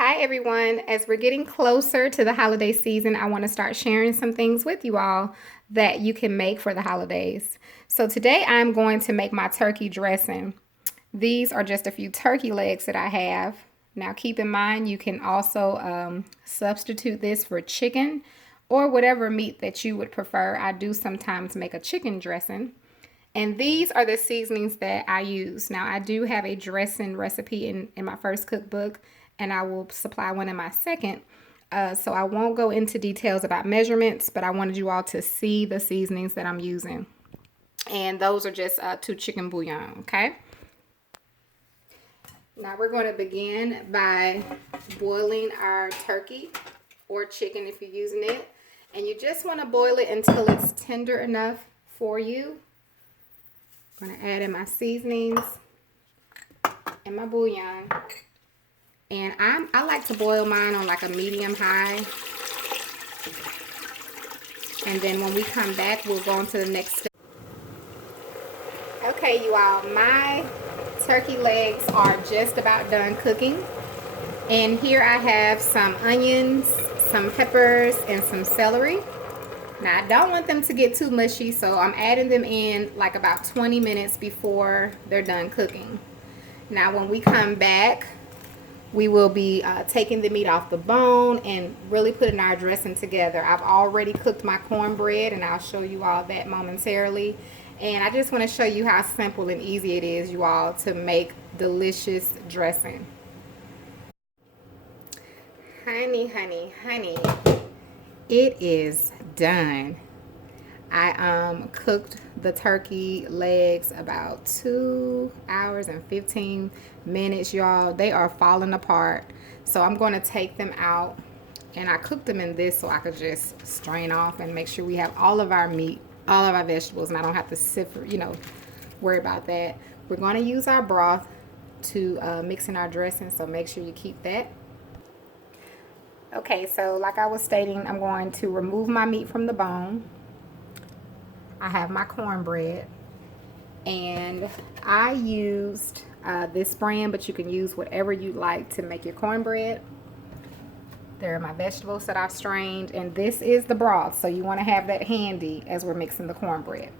Hi everyone. As we're getting closer to the holiday season, I want to start sharing some things with you all that you can make for the holidays. So today I'm going to make my turkey dressing. These are just a few turkey legs that I have. Now keep in mind you can also substitute this for chicken or whatever meat that you would prefer. I do sometimes make a chicken dressing. And these are the seasonings that I use. Now, I do have a dressing recipe in my first cookbook, and I will supply one in my second. So I won't go into details about measurements, but I wanted you all to see the seasonings that I'm using. And those are just 2 chicken bouillon, okay? Now we're going to begin by boiling our turkey or chicken if you're using it. And you just want to boil it until it's tender enough for you. I'm going to add in my seasonings and my bouillon. And I like to boil mine on like a medium high. And then when we come back, we'll go on to the next step. Okay, you all, my turkey legs are just about done cooking. And here I have some onions, some peppers, and some celery. Now, I don't want them to get too mushy, so I'm adding them in like about 20 minutes before they're done cooking. Now, when we come back, we will be taking the meat off the bone and really putting our dressing together. I've already cooked my cornbread, and I'll show you all that momentarily. And I just want to show you how simple and easy it is, you all, to make delicious dressing. Honey. It is done. I cooked the turkey legs about 2 hours and 15 minutes, y'all. They are falling apart. So I'm going to take them out, and I cooked them in this so I could just strain off and make sure we have all of our meat, all of our vegetables, and I don't have to sift, worry about that. We're going to use our broth to mix in our dressing, so make sure you keep that. Okay, so like I was stating, I'm going to remove my meat from the bone. I have my cornbread, and I used this brand, but you can use whatever you like to make your cornbread. There are my vegetables that I've strained, and this is the broth, so you want to have that handy as we're mixing the cornbread.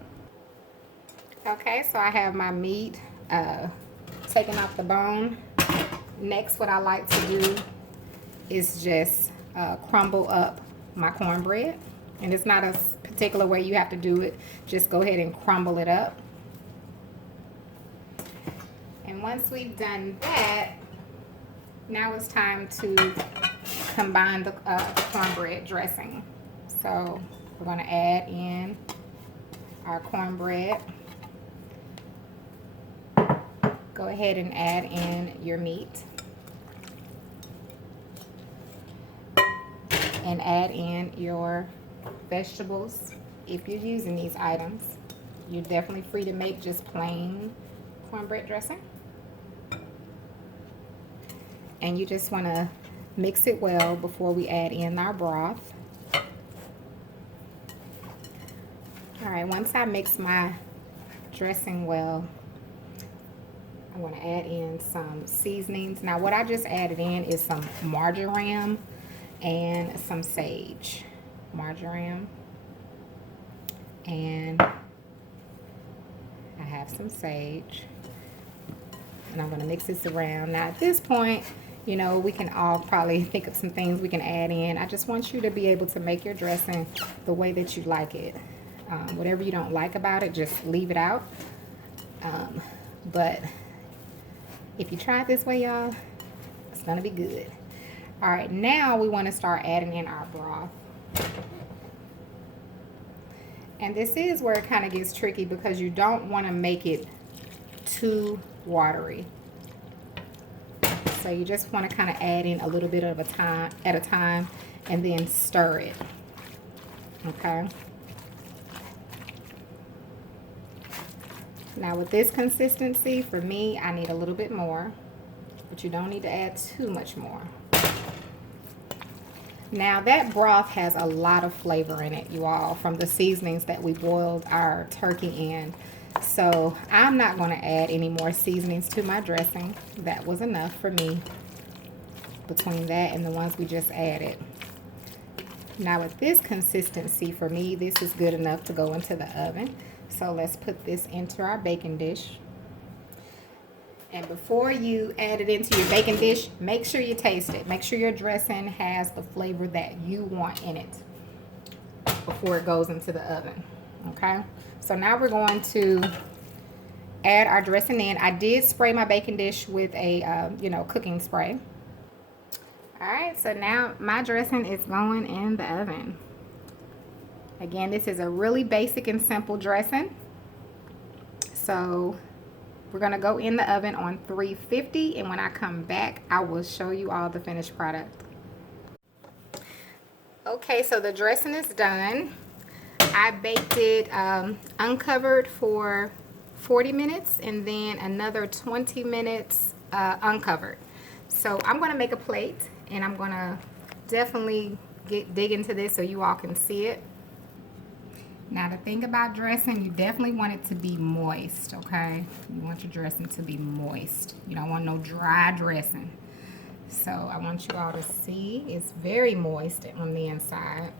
Okay, so I have my meat taken off the bone. Next, what I like to do is just crumble up my cornbread. And it's not a particular way you have to do it. Just go ahead and crumble it up. And once we've done that, now it's time to combine the cornbread dressing. So we're going to add in our cornbread. Go ahead and add in your meat. And add in your vegetables. If you're using these items, you're definitely free to make just plain cornbread dressing. And you just want to mix it well before we add in our broth. All right, once I mix my dressing well, I'm going to add in some seasonings. Now, what I just added in is some marjoram and some sage. Marjoram, and I have some sage, and I'm going to mix this around. Now, at this point, we can all probably think of some things we can add in. I just want you to be able to make your dressing the way that you like it. Whatever you don't like about it, just leave it out. But if you try it this way, y'all, it's going to be good. All right, now we want to start adding in our broth. And this is where it kind of gets tricky because you don't want to make it too watery. So you just want to kind of add in a little bit of at a time and then stir it. Okay. Now with this consistency, for me, I need a little bit more, but you don't need to add too much more. Now that broth has a lot of flavor in it, you all, from the seasonings that we boiled our turkey in. So I'm not going to add any more seasonings to my dressing. That was enough for me. between that and the ones we just added. Now with this consistency, for me, this is good enough to go into the oven. So let's put this into our baking dish. And before you add it into your baking dish, make sure you taste it. Make sure your dressing has the flavor that you want in it before it goes into the oven. Okay? So now we're going to add our dressing in. I did spray my baking dish with a, cooking spray. All right, so now my dressing is going in the oven. Again, this is a really basic and simple dressing. So we're gonna go in the oven on 350, and when I come back, I will show you all the finished product. Okay, so the dressing is done. I baked it uncovered for 40 minutes and then another 20 minutes uncovered. So I'm gonna make a plate and I'm gonna definitely dig into this so you all can see it. Now the thing about dressing, you definitely want it to be moist, okay? You want your dressing to be moist. You don't want no dry dressing. So I want you all to see it's very moist on the inside.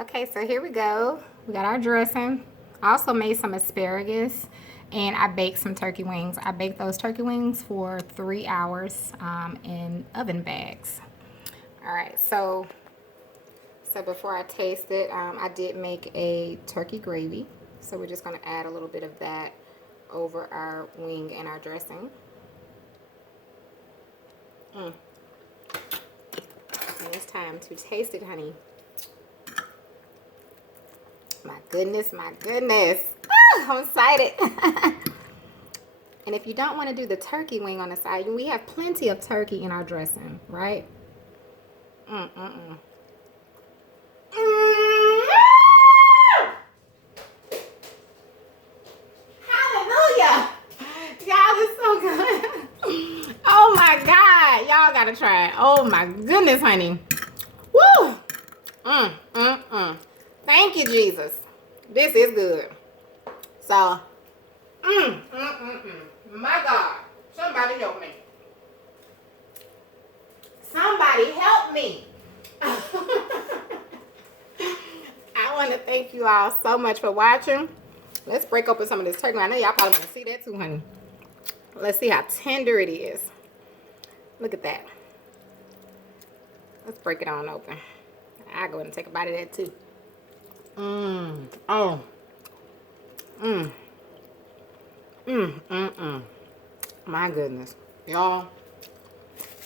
Okay, so here we go. We got our dressing. I also made some asparagus and I baked some turkey wings. I baked those turkey wings for 3 hours in oven bags. All right, so before I taste it, I did make a turkey gravy. So we're just gonna add a little bit of that over our wing and our dressing. And it's time to taste it, honey. My goodness, my goodness. I'm excited. And if you don't want to do the turkey wing on the side, we have plenty of turkey in our dressing, right? Hallelujah! Y'all, it's so good. Oh my God. Y'all gotta try it. Oh my goodness, honey. Woo! Thank you, Jesus. This is good. So, my God. Somebody help me. Somebody help me. I want to thank you all so much for watching. Let's break open some of this turkey. I know y'all probably want to see that too, honey. Let's see how tender it is. Look at that. Let's break it on open. I'll go ahead and take a bite of that too. My goodness. Y'all,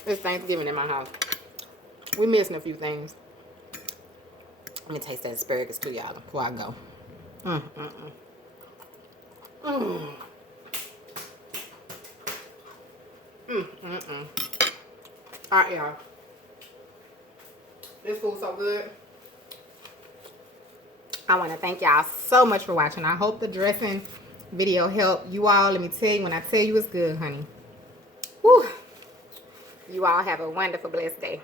it's Thanksgiving in my house. We're missing a few things. Let me taste that asparagus too, y'all, before I go. All right, y'all. This food's so good. I want to thank y'all so much for watching. I hope the dressing video helped you all. Let me tell you, when I tell you it's good, honey. Whew. You all have a wonderful, blessed day.